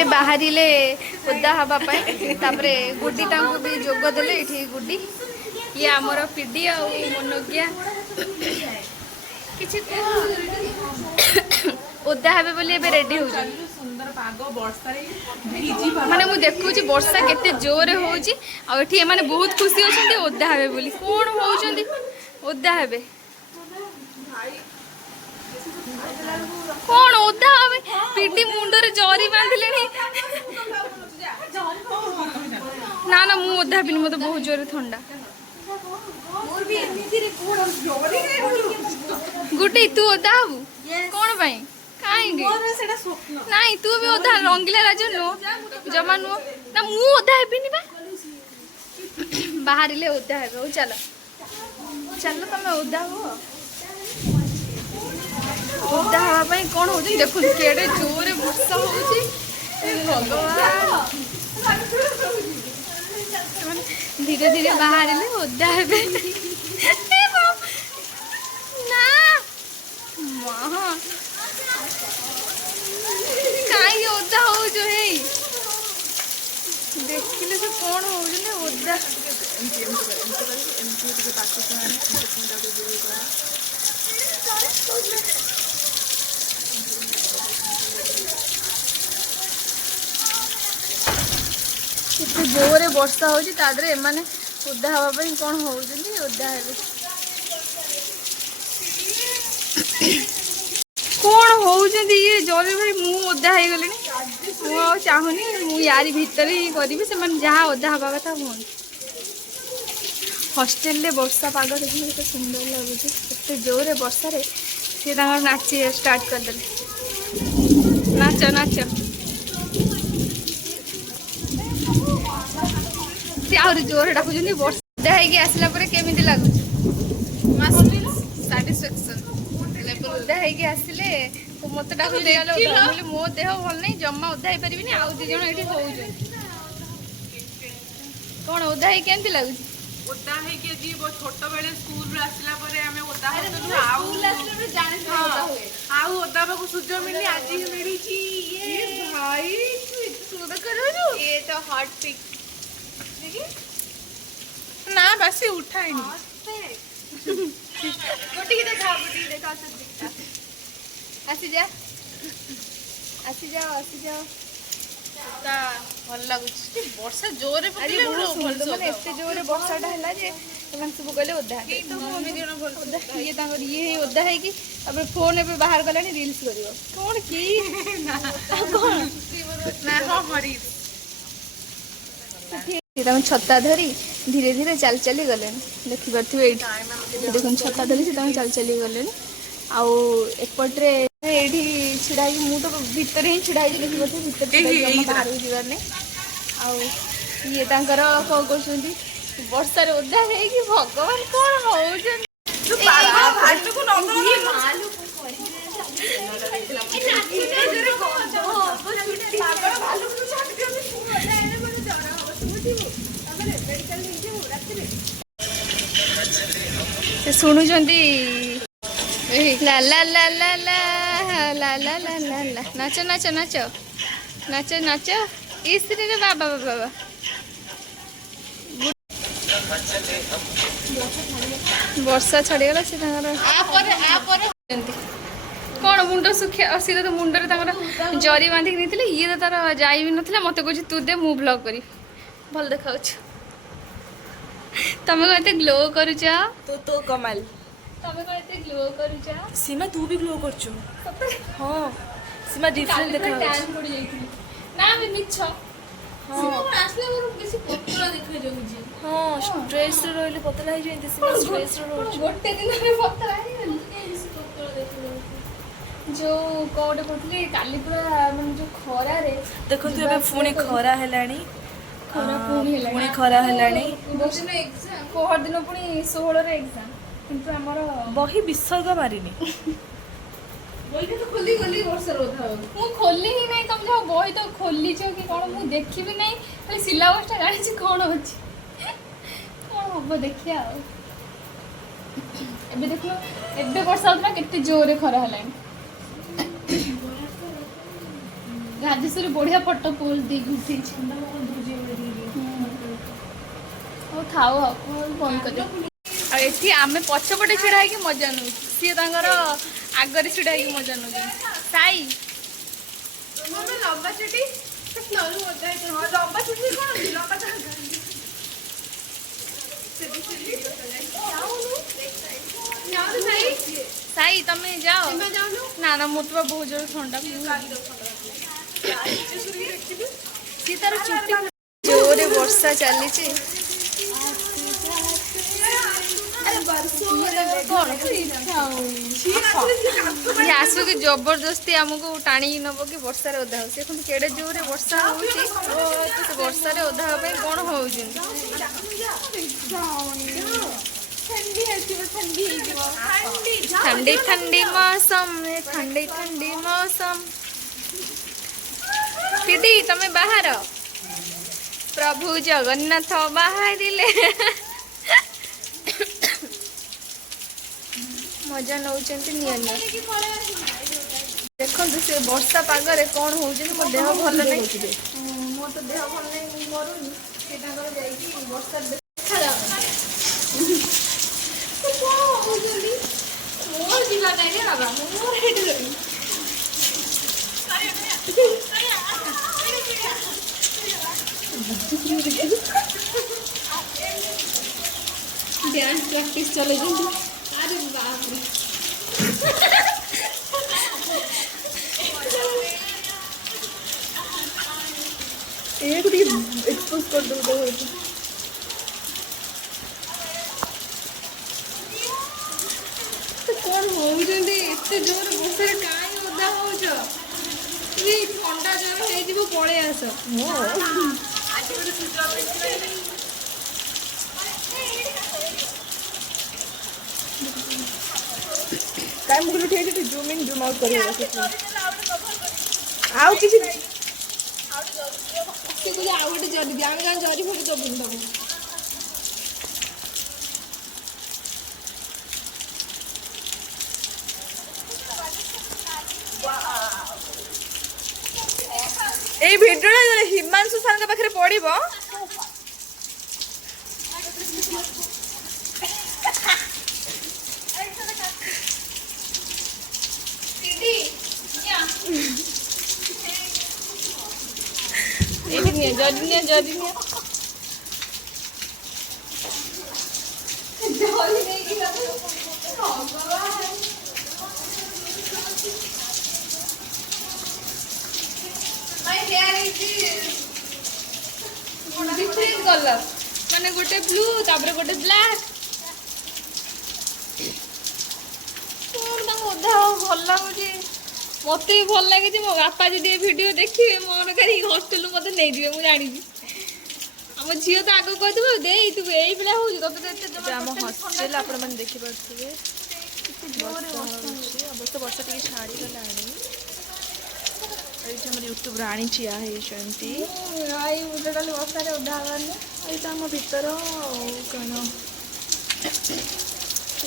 एबे बाहरिले ओदा हवा तापरे गुड्डी तांको भी जोग देले एठी गुड्डी ये आमर पीडी आ मनोज्ञा किछि ओदा हेबे बोली एबे रेडी हो माने मु देखुची वर्षा केते जोरे होउची आ एठी माने बहुत खुशी होछंती ओदा हेबे बोली कोन होउचंती ओदा हेबे कौन ओदा हमें पीटी मुंडर जरी बांधिले ना ना मु ओदा बिन मते बहुत जोरे ठंडा गुटी तू ओदा हबु कौन भाई काई नहीं तू भी ओदा रंगीला राज नो जमा नो ना मु ओदा हेबिनी बा बाहरिले ओदा हेबे चलो चलो तमे ओदा हो ओदा हवा कौन हो देखु केड़े जोरे वर्षा होउची भगवान धीरे धीरे बाहर ओदा हेबे ना मां काई ओदा हो जो है देखिले से कौन हो जे ओदा इतने जोरे वर्षा होची तादरे माने ओदा हवा पई कोन होउजंती ओदा हेबे कोन होउजंती ये जोरे भाई मु ओदा हे गलेनी मु चाहुनी मु यारी भीतर ही करबी से मन जहा ओदा हवा कथा होन हॉस्टल ले वर्षा पाग देखि केते सुंदर लागुची इतने जोरे वर्षा रे से तांगर नाची स्टार्ट कर देले नाचो नाचो आहुरी जोर डाकुଛନ୍ତି ବର୍ଷା ହେଇକି ଆସିଲା ପରେ କେମିତି ଲାଗୁଛି ସାଟିସ୍ଫ୍ୟାକ୍ସନ ଓଦା ହେଇକି ଆସିଲେ ମତେ ଡାକୁଛନ୍ତି ବୋଲି ମୋ ଦେହ ଭଲ ନାହିଁ ଜମା ଓଦା ହେଇପାରିବିନି ଆଉ ଦି ଜଣ ଏଠି ହଉଛନ୍ତି କଣ ଓଦା ହେଇକି କେମିତି ଲାଗୁଛି ओदा है कि जी वो छोट बेले स्कूल रे आसला परे हमें ओदा होतलु आउ आसले रे जाने से ओदा हुए आउ ओदा बाकू सुजो मिली आज ही मिली छी ये भाई तू ओदा करो जो ये तो हॉट पिक देखी ना बस उठा ही नहीं गोटी की देखा सब दिखता आसी जा आसी जाओ ता भल लागुची वर्षा जोरे पकले भल माने एते जोरे वर्षाटा हला जे मन सब गले ओदा के तो मम्मी जण भल ओदा ये तांगर ये ओदा है कि अब फोन पे बाहर गलानी रील्स करियो कोन की ना कोन ना हो मरी तम छत्ता धरी धीरे धीरे चल चली गले देखि परथु एठी देखन छत्ता धरी से तम चल चली गले आउ एकपटरे एठी छिड़ाई मु तो भीतर ही छिड़ाई देखि परथु भीतर बाहर जीवार ने आउ ये तांकर को करछुंती वर्षा रे ओदा है कि भगवान कोन होउछन तू पाला भालू को नंबर ये भालू को भालू को छाट दियो तू ओदा एने बोले जरा हो सुटिबो तबरे मेडिकल ले जे रात्री से सुनुचंती ला ला ला ला ला ला ला ला ला ला नाचो नाचो नाचो नाचो नाचो इस्त्री रे बाबा बाबा वर्षा छड़ीगला से कौन मुंड सुखे सीधा तो मुंडे जरी बांधिक नहीं ये तो तार जाई भी ना मत कह तू दे मु ब्लॉग करी भल देखा तमें कौन एत ग्लो कर तो कमाल तमें कौन एत ग्लो कर सीमा तू भी ग्लो करछु हां सीमा डिफरेंट देखा ना भी मिछ हां आसले मोर किसी पतला देखै जाउजी हां स्ट्रेस रे रहले पतला हो जाइते सीमा स्ट्रेस रे रहछ गोटे दिन में पतला ही किसी पतला देखै जाउजी जो कोडे पठले काली पूरा मन जो खरा रे देखो तू एबे पुणी खरा हेलानी खरा पुणी खरा हेलानी दिन एग्जाम कोहर दिन पुणी 16 रे एग्जाम किंतु हमर बही विसर्ग मारिनी बही तो खोली खोली वर्षा रोधा मु खोली ही नहीं तुम जो बही तो खोली छ कि कोन मु देखि भी नहीं खाली सिलेबस टा जानि छी कोन होची कोन होबो देखिया एबे देखलो एबे वर्षा होतना केते जोरे खरा हलानी ରାଜେଶ୍ୱରୀ ବଢିଆ ଫଟୋ ପୋଜ ଦେଇକି ଉଠେଇଛି। ହଉ ଥାଉ ଆଉ ବନ୍ଦ କରିଦିଅ। ଆଉ ଏଠି ଆମେ ପଛପଟେ ଛିଡ଼ା ହେଇକି ମଜା ନେଉଛୁ, ସିଏ ତାଙ୍କର ଆଗରେ ଛିଡ଼ା ହେଇକି ମଜା ନେଉଛନ୍ତି। ସାଇ ଲମ୍ବା ଚୁଟି ଲମ୍ବା ଚୁଟି କଣ ଅଛି? ଲମ୍ବା ସାଇ ତମେ ଯାଅ ନା ନା ମୋତେ ବା ବହୁତ ଜୋର ଥଣ୍ଡା। ସିଏ ତାର ଚୁଟି ଜୋରେ ବର୍ଷା ଚାଲିଛି। ଆସୁକି ଜବରଦସ୍ତି ଆମକୁ ଟାଣିକି ନବ କି ବର୍ଷାରେ ଓଦା ହଉ। ସେ କିନ୍ତୁ କେଡ଼େ ଜୋରେ ବର୍ଷା ହଉଛି, ସେ ବର୍ଷାରେ ଓଦା ହବା ପାଇଁ କଣ ହଉଛନ୍ତି। ठंडी ठंडी मौसम ठंडी ठंडी मौसम। दीदी तमे बाहर प्रभु जगन्नाथ बाहरिले मजा नौचंती निया निया। देखो से वर्षा पागरे कौन होउछे मो देह भल नहीं, मो तो देह भल नहीं, मु मरुनी से तांगर जाईकी वर्षा देखा जा तो कौन होउछली मोर जिला नहीं रे बाबा मोर हेड रही। डांस प्रैक्टिस चले जंती। अरे बाप रे एक टी एक्सपोज कर दो तो कौन होउजंदी एते जोर बसरे काई ओदा होउछ। ई ठंडा जर हे जीवो पळे आस। आज गोटे सुजा काय मुगल ठेई दे जूम इन जूम आउट करियो आउ किछि से को आउ गोटे जरी दे आमे जरी फुक दबु दबु। এই ভিডিওটা হিমাংশু স্যারଙ୍କ পাখରେ পড়িব। जरी डिफरेंट कलर माने गोटे ब्लू तापर गोटे ब्लैक ओधा भल लगुच मत भी भल लगे। मो बापा जी वीडियो देखिए मन करी हॉस्टेल मत नहीं दिवे मुझे जानी आम झील तो आगे कहते दे तू यही पिला हो हॉस्टेल आप देखिपे अवश्य वर्षा टी छाड़गला यूट्यूब राणी चिया होती वर्षा ओधा ये तो आम भर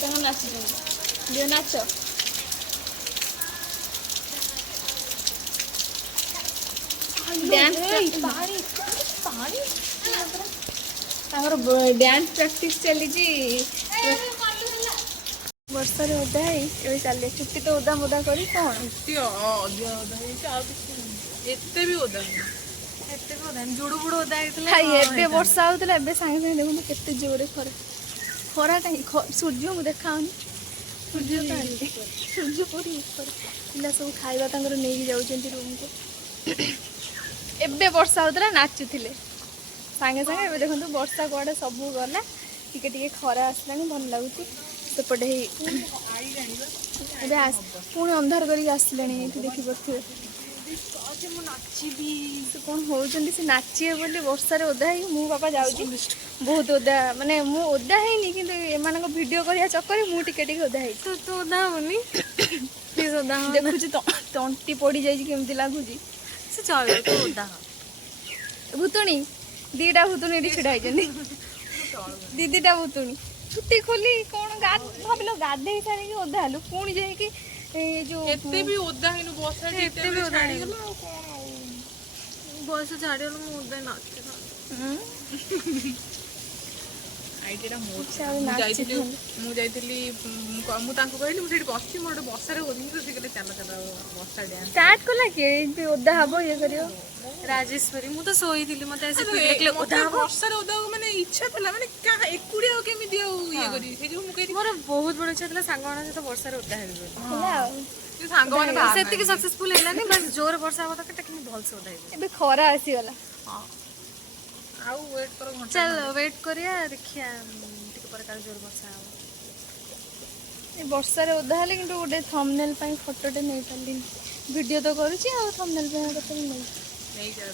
कौन नाच दियो नाच डांस प्रैक्टिस चली वर्षा ओदा चल चुट्टी तो ओदा मोदा कर कौन जुड़ू बुड़ ओदा वर्षा होता है सागे सागे देखो केते जोरे खरा खरा कहीं सूर्य को देखा सूर्य सूर्य पड़ी पिला सब खाଇବା ତାଙ୍କର ନେଇକି ଯାଉଛନ୍ତି रूम को। एबे वर्षा होता नाचुले सागे सागे ए देखो वर्षा कड़े सब गला टिके टिके खरा आसला भल लगुच सेपटे पुणी अंधार कर देखी पारे कौन होती से नाचे बोली वर्षार ओदा मो बापा जाऊँगी बहुत ओदा माने मु ओदा है एम वीडियो करने चक्कर मुझे ओदा है तो ओदा होनी देखुची तंटी पड़ी जाए केमती लगुच से चलो तो ओदा भूतुणी दीटा भूतुणी छिड़ा दीदीटा भूतुणी छुट्टी खोली कौन भाविल गाधे सारे ओदा हेलु पुणी जाइए जो एते भी ओदा हिनु बसा एते भी ओदा ବୟସ ଛାଡ଼ିଗଲା ମୁଁ ଓଦା ନାଚି ଆଇଡ଼ିଆଟା ମୋର ମୁଁ ଯାଇଥିଲି ମୁଁ ତାଙ୍କୁ କହିଲି ମୁଁ ସେଇଠି ବସିଛି ମୁଁ ଗୋଟେ ବର୍ଷାରେ ଓଦିନି ତ ସେ କହିଲେ ଚାଲ ଚାଲ ବର୍ଷା ଡ୍ୟାନ୍ସ ଷ୍ଟାର୍ଟ କଲା କିଏ ଏମିତି ଓଦା ହବ ଇଏ କରିବ ରାଜେଶ୍ୱରୀ ମୁଁ ତ ଶୋଇଥିଲି ମତେ ଆସି ଦେଖିଲେ ଓଦା ହବ ବର୍ଷାରେ ଓଦା ମାନେ ଇଚ୍ଛା ଥିଲା ମାନେ ଏକୁଟିଆ ଆଉ କେମିତି ଆଉ ଇଏ କରିବି ସେ ଯୋଉ ମୁଁ କହିଲି ମୋର ବହୁତ ବଡ଼ ଇଚ୍ଛା ଥିଲା ସାଙ୍ଗମାନଙ୍କ ସହିତ ବର୍ଷାରେ ଓଦା ହେବି ସାଙ୍ଗମାନେ ସେତିକି ସକ୍ସେସଫୁଲ ହେଲାନି ବାସ୍ ଜୋର ବର୍ଷା ହବା ଦରକାର କିନ୍ତୁ ଭଲସେ ଓଦା ହେବି ଏବେ ଖରା ଆସିଗଲା ଆଉ ୱେଟ୍ କର ଘଣ୍ଟା ଚାଲ ୱେଟ୍ କରିବା ଦେଖିଆ ଟିକେ ପରେ କାଳେ ଜୋର ବର୍ଷା ହବ ଏ ବର୍ଷାରେ ଓଦା ହେଲେ କିନ୍ତୁ ଗୋଟେ ଥମ୍ବନେଲ୍ ପାଇଁ ଫଟୋଟେ ନେଇ ପାରିଲିନି ଭିଡ଼ିଓ ତ କରୁଛି ଆଉ ଥମ୍ବନେଲ୍ ପାଇଁ ଗୋଟେ ନେଇ ନେଇଯାଅ